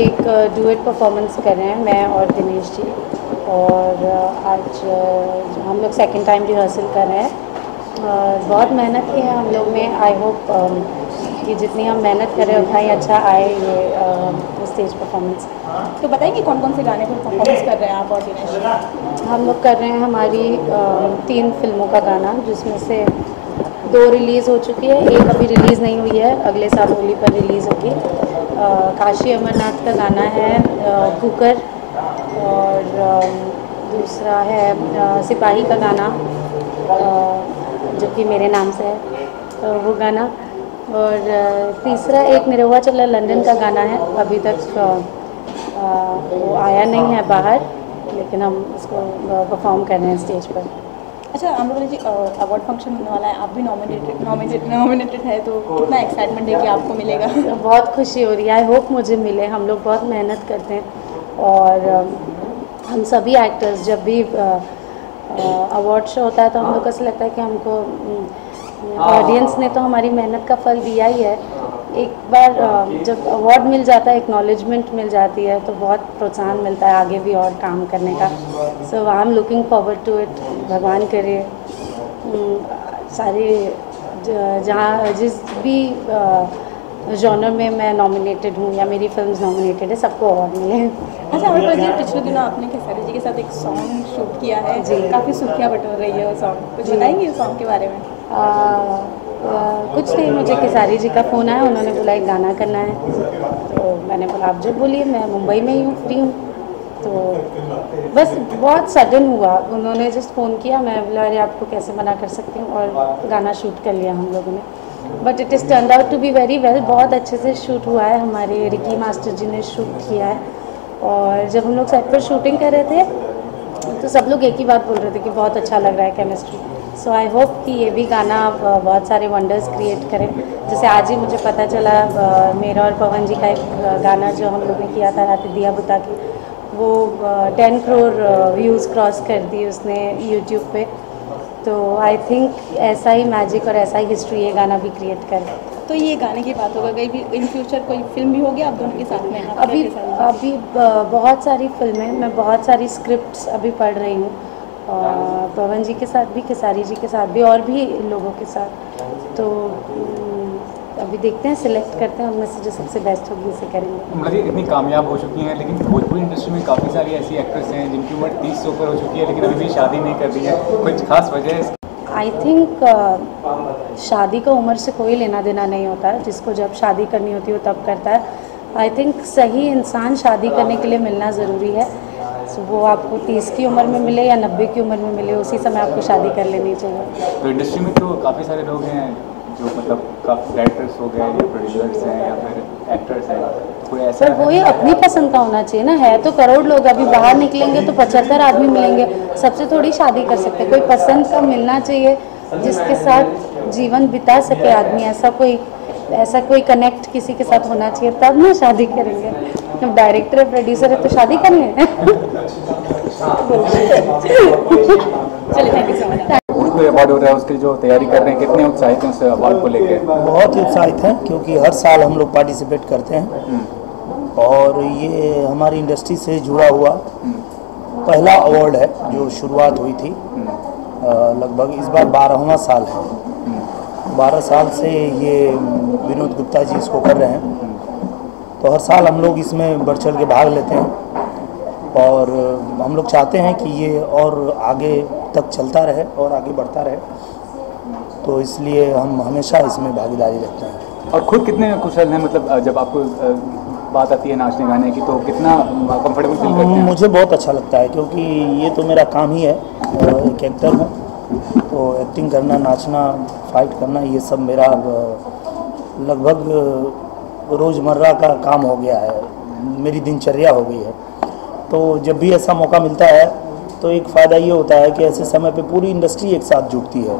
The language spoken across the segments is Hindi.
एक डुएट परफॉर्मेंस कर रहे हैं, मैं और दिनेश जी। और आज हम लोग सेकंड टाइम रिहर्सल कर रहे हैं। बहुत मेहनत की है हम लोग ने। आई होप कि जितनी हम मेहनत कर रहे हैं उतना ही अच्छा आए ये स्टेज परफॉर्मेंस। तो बताइए कौन कौन से गाने पर परफॉर्मेंस कर रहे हैं आप और दिनेश? हम लोग कर रहे हैं हमारी 3 फिल्मों का गाना, जिसमें से 2 रिलीज़ हो चुकी है, एक अभी रिलीज़ नहीं हुई है, अगले साल होली पर रिलीज़ होगी। काशी अमरनाथ का गाना है कुकर, और दूसरा है सिपाही का गाना जो कि मेरे नाम से है, वो गाना। और तीसरा एक निरहुआ चला लंदन का गाना है, अभी तक वो आया नहीं है बाहर, लेकिन हम इसको परफॉर्म कर रहे हैं स्टेज पर। अच्छा अमृता जी, अवार्ड फंक्शन होने वाला है, आप भी नॉमिनेटेड है, तो कितना एक्साइटमेंट है कि आपको मिलेगा? बहुत खुशी हो रही है, आई होप मुझे मिले। हम लोग बहुत मेहनत करते हैं, और हम सभी एक्टर्स जब भी अवार्ड शो होता है तो हम लोग को ऐसा लगता है कि हमको ऑडियंस ने तो हमारी मेहनत का फल दिया ही है। एक बार जब अवार्ड मिल जाता है, एक्नॉलेजमेंट मिल जाती है, तो बहुत प्रोत्साहन मिलता है आगे भी और काम करने का। So I am looking forward to it. भगवान करे सारे जहाँ जिस भी जॉनर में मैं नॉमिनेटेड हूँ या मेरी फिल्म्स नॉमिनेटेड है, सबको अवार्ड मिले। अच्छा अमृता जी, पिछले दिनों आपने खेसारी जी के साथ एक सॉन्ग शूट किया है जी, काफ़ी सुर्खियाँ बटोर रही है वो सॉन्ग, कुछ बताएंगे उस सॉन्ग के बारे में? कुछ नहीं, मुझे खेसारी जी का फ़ोन आया, उन्होंने बोला एक गाना करना है, तो मैंने बोला आप जब बोलिए, मैं मुंबई में ही हूँ, फ्री हूँ। तो बस बहुत सडन हुआ, उन्होंने जस्ट फ़ोन किया, मैं बोला अरे आपको कैसे मना कर सकती हूँ, और गाना शूट कर लिया हम लोगों ने। But it is turn out to be very well, बहुत अच्छे से शूट हुआ है, हमारे रिकी मास्टर जी ने शूट किया है। और जब हम लोग सेट पर शूटिंग कर रहे थे तो सब लोग एक ही बात बोल रहे थे कि बहुत अच्छा लग रहा है केमिस्ट्री। सो आई होप कि ये भी गाना बहुत सारे वंडर्स क्रिएट करें। जैसे आज ही मुझे पता चला मेरा और पवन जी का एक गाना जो हम लोग ने किया था रात दिया बुता के, वो 10 करोड़ व्यूज़ क्रॉस कर दी उसने यूट्यूब पे। तो आई थिंक ऐसा ही मैजिक और ऐसा ही हिस्ट्री ये गाना भी क्रिएट करे। तो ये गाने की बात होगा, कहीं भी इन फ्यूचर कोई फिल्म भी होगी आप दोनों के साथ में? अभी बहुत सारी फिल्में, मैं बहुत सारी स्क्रिप्ट्स अभी पढ़ रही हूँ, पवन जी के साथ भी, खेसारी जी के साथ भी, और भी लोगों के साथ। तो अभी देखते हैं, सिलेक्ट करते हैं, उनमें से जो सबसे बेस्ट होगी उसे करेंगे। मतलब इतनी कामयाब हो चुकी हैं, लेकिन भोजपुरी इंडस्ट्री में काफ़ी सारी ऐसी एक्ट्रेस हैं जिनकी उम्र 30 से ऊपर हो चुकी है, लेकिन अभी भी शादी नहीं कर रही है। कुछ खास वजह है? आई थिंक शादी का उम्र से कोई लेना देना नहीं होता है, जिसको जब शादी करनी होती है वो तब करता है। आई थिंक सही इंसान शादी करने के लिए मिलना ज़रूरी है। सो वो आपको 30 की उम्र में मिले या 90 की उम्र में मिले, उसी समय आपको शादी कर लेनी चाहिए। तो इंडस्ट्री में तो काफ़ी सारे लोग हैं जो मतलब काफ़ी राइटर्स हो गए या प्रोड्यूसर्स हैं या फिर एक्टर्स हैं, कोई ऐसा? सर वो ये अपनी पसंद का होना चाहिए ना, है तो करोड़ लोग, अभी बाहर निकलेंगे तो 75 आदमी मिलेंगे, सबसे थोड़ी शादी कर सकते। कोई पसंद का मिलना चाहिए जिसके साथ जीवन बिता सके आदमी। ऐसा कोई कनेक्ट किसी के साथ होना चाहिए, तब ना शादी करेंगे। जब डायरेक्टर प्रोड्यूसर है तो शादी करनी है। चलिए, थैंक यू सो मच। कोई अवार्ड हो रहा है, उसकी जो तैयारी कर रहे हैं, कितने उत्साहित हैं उस अवार्ड को लेकर? बहुत ही उत्साहित हैं, क्योंकि हर साल हम लोग पार्टिसिपेट करते हैं, और ये हमारी इंडस्ट्री से जुड़ा हुआ पहला अवार्ड है जो शुरुआत हुई थी। लगभग इस बार 12वां साल है। 12 साल से ये विनोद गुप्ता जी इसको कर रहे हैं, तो हर साल हम लोग इसमें बढ़ चढ़ के भाग लेते हैं, और हम लोग चाहते हैं कि ये और आगे तक चलता रहे और आगे बढ़ता रहे, तो इसलिए हम हमेशा इसमें भागीदारी रखते हैं। और खुद कितने कुशल हैं, मतलब जब आपको बात आती है नाचने गाने की, तो कितना कंफर्टेबल फील करते हैं? मुझे बहुत अच्छा लगता है, क्योंकि ये तो मेरा काम ही है, एक एक्टर हूँ, तो एक्टिंग करना, नाचना, फाइट करना, ये सब मेरा लगभग रोज़मर्रा का काम हो गया है, मेरी दिनचर्या हो गई है। तो जब भी ऐसा मौका मिलता है तो एक फ़ायदा ये होता है कि ऐसे समय पे पूरी इंडस्ट्री एक साथ जुटती है।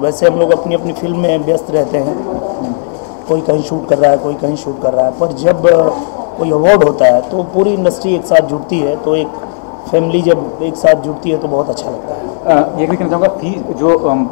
वैसे हम लोग अपनी अपनी फिल्म में व्यस्त रहते हैं, कोई कहीं शूट कर रहा है, कोई कहीं शूट कर रहा है, पर जब कोई अवार्ड होता है तो पूरी इंडस्ट्री एक साथ जुटती है, तो एक फैमिली जब एक साथ जुटती है तो बहुत अच्छा लगता है। ये भी कहना चाहूँगा फीस जो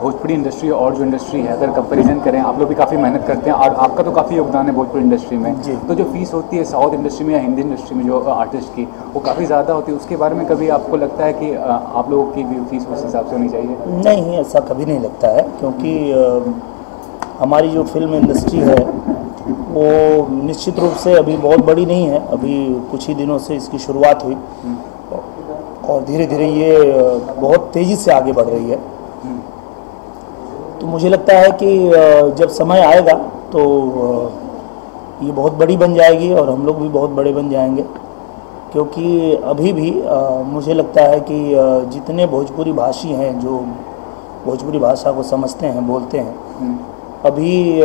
भोजपुरी इंडस्ट्री और जो इंडस्ट्री है अगर कंपैरिजन करें, आप लोग भी काफ़ी मेहनत करते हैं और आपका तो काफ़ी योगदान है भोजपुरी इंडस्ट्री में जी। तो जो फीस होती है साउथ इंडस्ट्री में या हिंदी इंडस्ट्री में जो आर्टिस्ट की वो काफ़ी ज़्यादा होती है, उसके बारे में कभी आपको लगता है कि आप लोगों की भी फीस उस हिसाब से होनी चाहिए? नहीं, ऐसा कभी नहीं लगता है, क्योंकि हमारी जो फिल्म इंडस्ट्री है वो निश्चित रूप से अभी बहुत बड़ी नहीं है, अभी कुछ ही दिनों से इसकी शुरुआत हुई और धीरे धीरे ये बहुत तेज़ी से आगे बढ़ रही है। तो मुझे लगता है कि जब समय आएगा तो ये बहुत बड़ी बन जाएगी और हम लोग भी बहुत बड़े बन जाएंगे, क्योंकि अभी भी मुझे लगता है कि जितने भोजपुरी भाषी हैं जो भोजपुरी भाषा को समझते हैं, बोलते हैं, अभी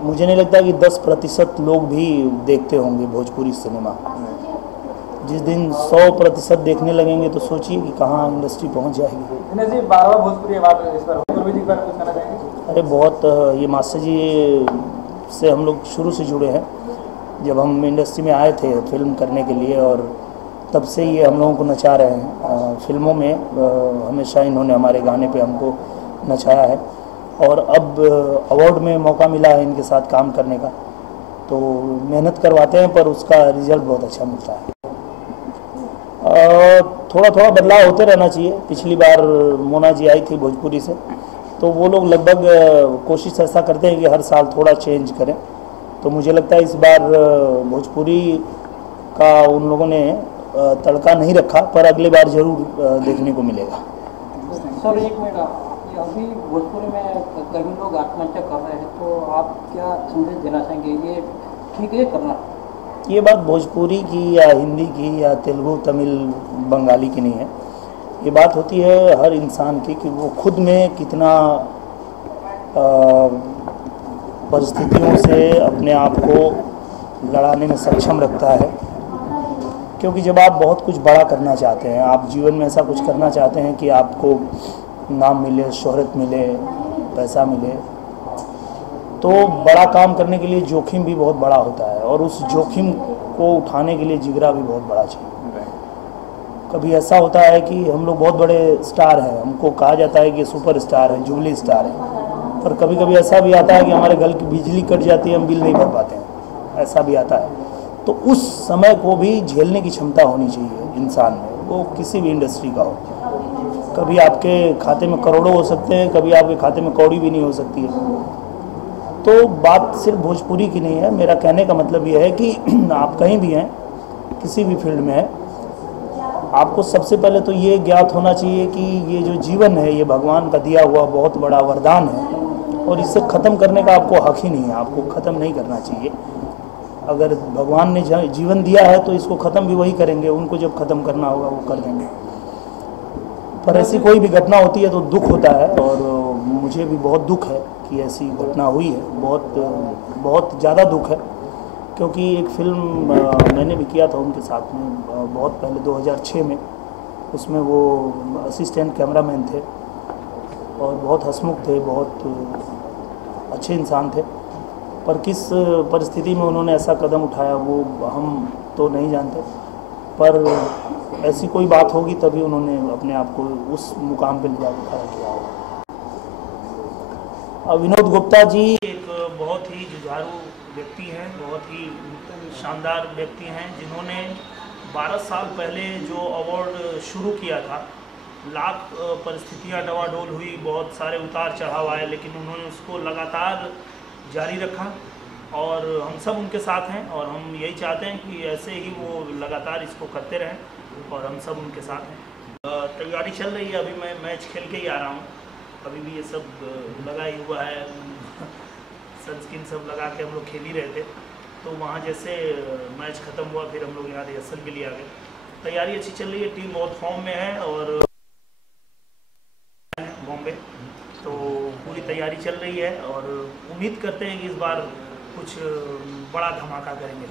मुझे नहीं लगता कि 10% लोग भी देखते होंगे भोजपुरी सिनेमा। जिस दिन 100% देखने लगेंगे तो सोचिए कि कहाँ इंडस्ट्री पहुँच जाएगी। जी 12वां भोजपुरी अवार्ड इस बार पूर्वी जी पर कुछ कहना चाहेंगे? अरे बहुत, ये मास्टर जी से हम लोग शुरू से जुड़े हैं, जब हम इंडस्ट्री में आए थे फिल्म करने के लिए और तब से ये हम लोगों को नचा रहे हैं फिल्मों में। हमेशा इन्होंने हमारे गाने पे हमको नचाया है और अब अवार्ड में मौका मिला है इनके साथ काम करने का, तो मेहनत करवाते हैं पर उसका रिजल्ट बहुत अच्छा मिलता है। थोड़ा थोड़ा बदलाव होते रहना चाहिए। पिछली बार मोना जी आई थी भोजपुरी से, तो वो लोग लगभग कोशिश ऐसा करते हैं कि हर साल थोड़ा चेंज करें, तो मुझे लगता है इस बार भोजपुरी का उन लोगों ने तड़का नहीं रखा, पर अगली बार जरूर देखने को मिलेगा। सर एक मिनट, ये अभी भोजपुरी में कई लोग आत्महत्या कर रहे हैं, तो आप क्या संदेश देना चाहेंगे? ये ठीक है करना? ये बात भोजपुरी की या हिंदी की या तेलुगु, तमिल, बंगाली की नहीं है, ये बात होती है हर इंसान की कि वो खुद में कितना परिस्थितियों से अपने आप को लड़ाने में सक्षम रखता है। क्योंकि जब आप बहुत कुछ बड़ा करना चाहते हैं, आप जीवन में ऐसा कुछ करना चाहते हैं कि आपको नाम मिले, शोहरत मिले, पैसा मिले, तो बड़ा काम करने के लिए जोखिम भी बहुत बड़ा होता है और उस जोखिम को उठाने के लिए जिगरा भी बहुत बड़ा चाहिए। कभी ऐसा होता है कि हम लोग बहुत बड़े स्टार हैं, हमको कहा जाता है कि सुपर स्टार है, जुबली स्टार है, पर कभी कभी ऐसा भी आता है कि हमारे घर की बिजली कट जाती है, हम बिल नहीं भर पाते हैं, ऐसा भी आता है। तो उस समय को भी झेलने की क्षमता होनी चाहिए इंसान में, वो किसी भी इंडस्ट्री का हो। कभी आपके खाते में करोड़ों हो सकते हैं, कभी आपके खाते में कौड़ी भी नहीं हो सकती है। तो बात सिर्फ भोजपुरी की नहीं है, मेरा कहने का मतलब ये है कि आप कहीं भी हैं, किसी भी फील्ड में हैं, आपको सबसे पहले तो ये ज्ञात होना चाहिए कि ये जो जीवन है ये भगवान का दिया हुआ बहुत बड़ा वरदान है और इससे ख़त्म करने का आपको हक ही नहीं है, आपको ख़त्म नहीं करना चाहिए। अगर भगवान ने जीवन दिया है तो इसको ख़त्म भी वही करेंगे, उनको जब ख़त्म करना होगा वो कर देंगे। पर ऐसी कोई भी घटना होती है तो दुख होता है और मुझे भी बहुत दुख है कि ऐसी घटना हुई है, बहुत ज़्यादा दुख है। क्योंकि एक फिल्म मैंने भी किया था उनके साथ में बहुत पहले 2006 में, उसमें वो असिस्टेंट कैमरामैन थे और बहुत हंसमुख थे, बहुत अच्छे इंसान थे, पर किस परिस्थिति में उन्होंने ऐसा कदम उठाया वो हम तो नहीं जानते, पर ऐसी कोई बात होगी तभी उन्होंने अपने आप को उस मुकाम पे ले जाकर खड़ा किया होगा। विनोद गुप्ता जी एक बहुत ही जुझारू व्यक्ति हैं, बहुत ही शानदार व्यक्ति हैं, जिन्होंने 12 साल पहले जो अवार्ड शुरू किया था, लाख परिस्थितियां डवाडोल हुई, बहुत सारे उतार चढ़ाव आए, लेकिन उन्होंने उसको लगातार जारी रखा और हम सब उनके साथ हैं और हम यही चाहते हैं कि ऐसे ही वो लगातार इसको करते रहें और हम सब उनके साथ हैं। तैयारी चल रही है, अभी मैं मैच खेल के ही आ रहा हूँ, अभी भी ये सब लगा ही हुआ है, सनस्क्रीन सब लगा के हम लोग खेल ही रहे थे। तो वहाँ जैसे मैच ख़त्म हुआ फिर हम लोग यहाँ रिहर्सल के लिए आ गए। तैयारी अच्छी चल रही है, टीम बहुत फॉर्म में है और बॉम्बे तो पूरी तैयारी चल रही है और उम्मीद करते हैं कि इस बार कुछ बड़ा धमाका करेंगे।